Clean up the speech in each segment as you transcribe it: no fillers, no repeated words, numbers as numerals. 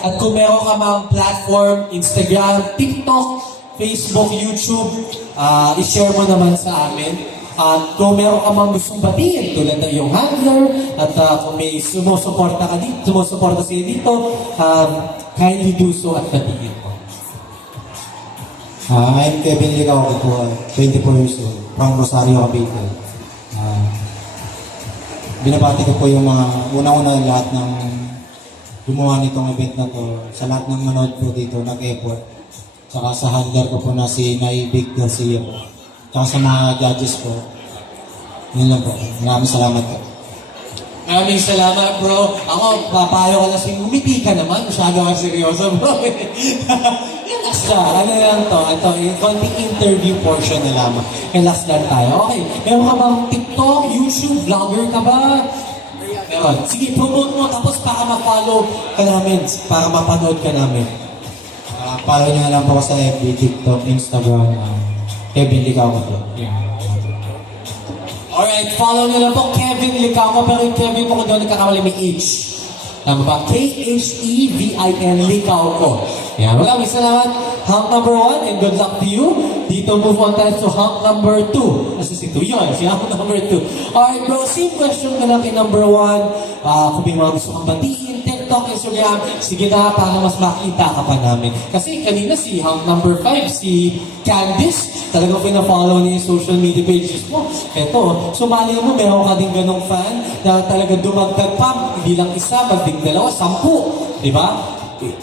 At kung meron ka mang platform, Instagram, TikTok, Facebook, YouTube, i-share mo naman sa amin. At kung meron ka mang gustong batiin, tulad ng iyong handler, at kung may sumusuporta ka dito, sumusuporta sa'yo dito, kindly do so at batiin mo. I'm Kevin Licao po, 24 years old, from Rosario, Cavite. Binabati ko po yung mga unang-una lahat ng gumawa nitong event na to, sa lahat ng manood po dito, nag-effort. Tsaka sa handler ko po na si Naibig Garcia po. Tsaka sa mga judges po. Yun lang po. Maraming salamat po. Maraming salamat, bro. Ako, papayo ka lang umiti ka naman. Masyado ka seryoso, bro. Relax ka. Ano lang to? Ito, yung konting interview portion na lamang. Relax lang tayo. Okay. Meron ka bang TikTok, YouTube, vlogger ka ba? Meron. Sige, promote mo. Tapos para ma-follow ka namin. Para mapanood ka namin. Follow nyo na lang po ako sa FB, TikTok, Instagram. Kevin Licao po. Alright, follow nyo lang po Kevin Licao. Pero yung Kevin po ko doon nagkakamali may H. Tama ba? K-H-E-V-I-N Licao ko. Yan, maraming salamat. Hunk number 1 and good luck to you. Dito move on tayo to hunk number 2. Nasa si 2 yun, si hunk number 2. Alright bro, same question ka lang kay number 1. Kung may mga gusto kang batiin, TikTok, Instagram, sige na para mas makita ka pa namin. Kasi kanina si hunk number 5, si Candice, talagang pina-follow niya yung social media pages mo. Eto, sumali mo, meron ka din ganong fan na talagang dumagdag pa, hindi lang isa, magdig dalawa, 10. Diba?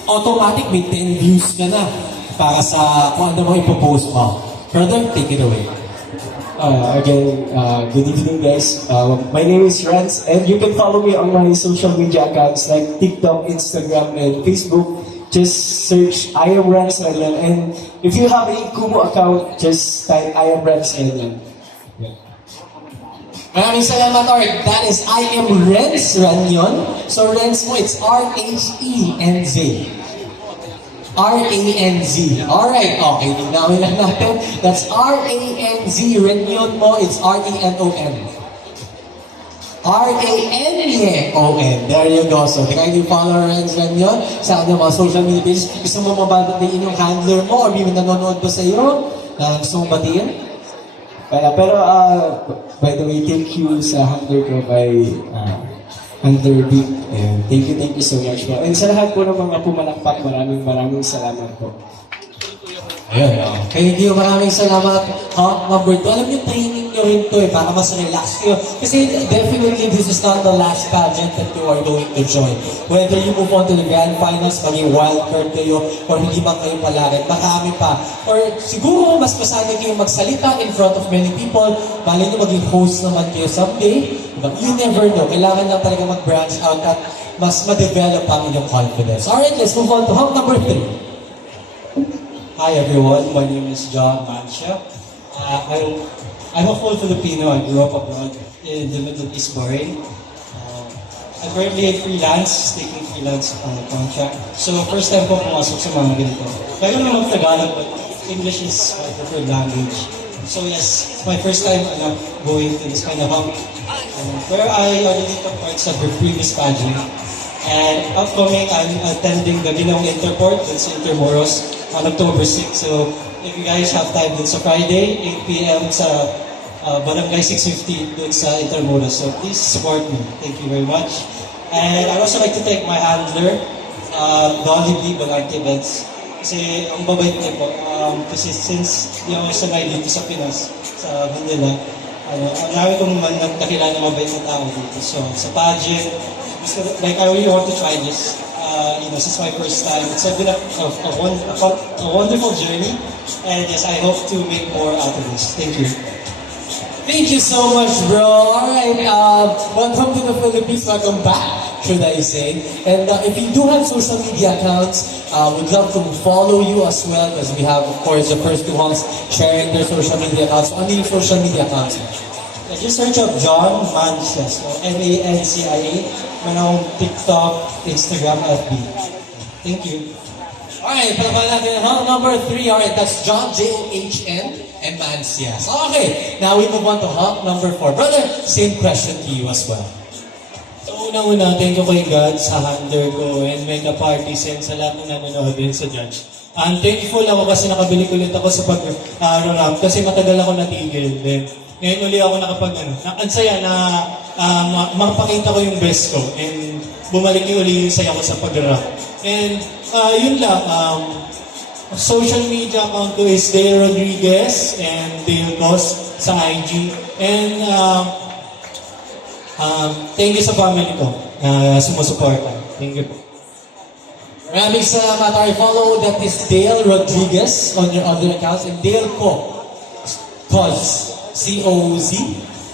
Automatic may 10 views ka na para sa kung ano mo ipopost mo. Brother, take it away. Good evening guys. My name is Rans and you can follow me on my social media accounts like TikTok, Instagram, and Facebook. Just search I am Rans Ranyan, and if you have a Kumu account, just type I am Rans Ranyan. Maraming salamat, Art. That is I am Renz Ranyon. So Renz mo, it's R-H-E-N-Z. R-A-N-Z. Alright, okay. Linawin lang natin. That's R-A-N-Z. Ranyon mo, it's R-E-N-O-N. R-A-N-Y-O-N. There you go. So, kindly follow Renz Ranyon sa kanyang mga social media pages. Gusto mo mabatiin yung handler mo or may nanonood ba sa iyo? Gusto mong batiin? By the way, thank you sa handler ko by Hunter Big. And thank you so much po. And sa lahat po ng mga pumalakpak, maraming salamat po. Ayun, thank you, maraming salamat. Number 2, alam niyo, training nyo rin to para mas relax kayo. Kasi definitely this is not the last pageant that you are going to join. Whether you move on to the grand finals, maging wildcard kayo, or hindi man kayo palakit, marami pa. Or siguro mas masanay kayo magsalita in front of many people, malay nyo maging host naman kayo someday. But you never know. Kailangan lang talaga mag-branch out at mas ma-develop ang inyong confidence. Alright, let's move on to hunk number 3. Hi everyone, my name is John Mancha. I'm a full Filipino. I grew up abroad in the Middle East, Bahrain. I'm currently freelance, taking freelance contract. So first time ko pumasok sa mga ganito. Kaya naman Tagalog, but English is my preferred language. So yes, it's my first time going to this kind of hub where I already took part sa previous pageant. And upcoming, I'm attending the Ginong Interport, that's Intermoros, on October 6. So, if you guys have time, dun sa Friday, 8 p.m. sa Barangay 650, dun sa Intermoros. So, please support me. Thank you very much. And I'd also like to thank my handler, Dolly B. Balante Events. Kasi, ang babait niya po. Kasi since di ako sanay dito sa Pinas, sa Manila, ang dami kong nagkakilala mabait na tao dito. So, sa pageant, like I really want to try this. This is my first time. It's been a wonderful journey, and yes, I hope to make more out of this. Thank you. Thank you so much, bro. Alright, welcome to the Philippines. Welcome back, should I say. And if you do have social media accounts, we'd love to follow you as well, because we have, of course, the first 2 Hunks sharing their social media accounts. Ano yung social media accounts? Just search up John Mancha, so M-A-N-C-I-A. Meron TikTok, Instagram, FB. Thank you. Alright, palaban natin hunk number 3. Alright, that's John, J-O-H-N, and Mancias. Okay, now we move on to hunk number 4. Brother, same question to you as well. So, Una-una, thank you kay God sa handler ko and mega parties and sa lahat ng nanonood din sa judge. I'm thankful ako kasi nakabili ulit ako sa pag-rap kasi matagal ako natigil. Then, ngayon uli ako ang saya na makapakita ko yung best ko and bumalik uli yung saya ko sa pag-rap. And yun lang, social media account ko is Dale Rodriguez and Dale Cos sa IG. And thank you sa family ko na sumusuporta. Thank you po. Maraming salamat. I follow that is Dale Rodriguez on your other accounts and Dale Coz, C-O-Z.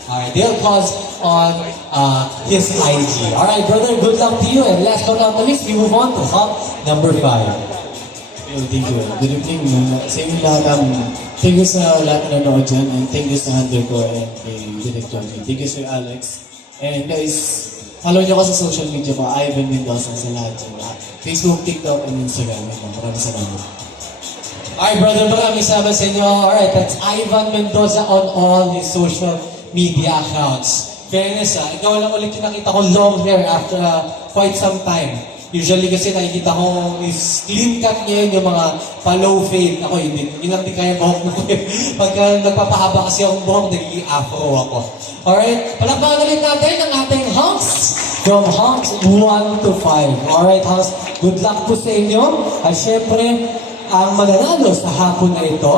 Alright, Dale Coz on his IG. Alright, brother, good luck to you. And last but not the least, we move on to hop number 5. Thank you. Good evening. Sa inyo lahat, thank you sa lahat na nanonood dyan, and thank you sa handler ko and kay Direct Johnny. Thank you Sir Alex. And guys, follow nyo ko sa social media ko, Ivan Mendoza sa lahat dyan. Facebook, TikTok, and Instagram. Maraming salamat. Alright, brother, maraming salamat sa inyo. Alright, that's Ivan Mendoza on all his social media accounts. Fairness, ikaw lang ulit yung nakita ko long hair after quite some time. Usually kasi nakikita ko is clean cut ngayon yung mga pa-low fade. Ako, yun lang din kaya buhok ko. Pagka nagpapahaba kasi akong buhok, nagiging afro ako. Alright, palakpakan ulit natin ang ating Hunks from Hunks 1 to 5. Alright, Hunks, good luck po sa inyo. At syempre, ang mananalo sa hapon na ito